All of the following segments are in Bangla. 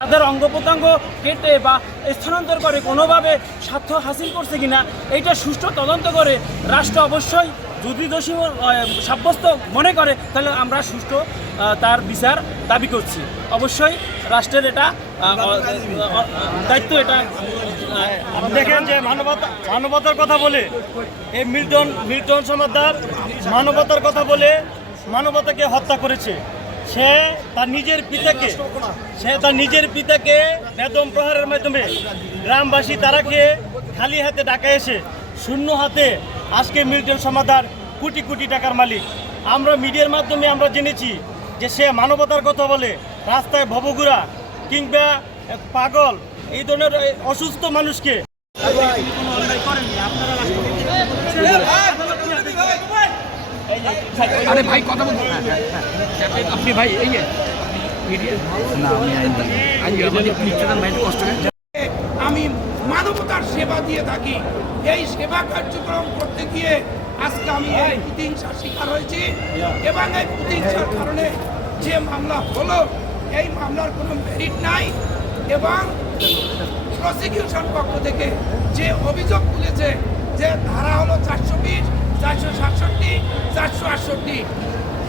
তাদের অঙ্গ প্রত্যঙ্গ কেটে বা স্থানান্তর করে কোনোভাবে স্বার্থ হাসিল করছে কিনা, এইটা সুষ্ঠু তদন্ত করে রাষ্ট্র অবশ্যই যদি দোষী সাব্যস্ত মনে করে, তাহলে আমরা সুষ্ঠু তার বিচার দাবি করছি। অবশ্যই রাষ্ট্রের এটা দায়িত্ব এটা দেখেন যে মানবতা, মানবতার কথা বলে, এই মিল্টন মিল্টন সমাদার মানবতার কথা বলে মানবতাকে হত্যা করেছে। সে তার নিজের পিতাকে সে তার নিজের পিতাকে বেদম প্রহারের মাধ্যমে গ্রামবাসী তারাকে খালি হাতে ডাকা এসে শূন্য হাতে আজকে মিল্টন সমাদার কোটি কোটি টাকার মালিক। আমরা মিডিয়ার মাধ্যমে আমরা জেনেছি যে সে মানবতার কথা বলে, রাস্তায় ভবঘুরা কিংবা পাগল, এই ধরনের অসুস্থ মানুষকে আরে ভাই কথা বলুন। আপনি ভাই এই যে আমি মানবতার সেবা দিয়ে থাকি। এই সেবা কার্যক্রম করতে গিয়ে আজকে আমি এই প্রতিহিংসার শিকার হয়েছি। এবং এই প্রতিহিংসার কারণে যে মামলা হলো এই মামলার কোনো মেরিট নাই। এবং প্রসিকিউশন পক্ষ থেকে যে অভিযোগ তুলেছে যে ধারা হলো চারশো বিশ চারশো সাতষট্টি চারশো আটষট্টি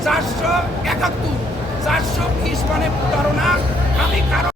চারশো একাত্তর চারশো বিশ মানে প্রতারণা। আমি কারও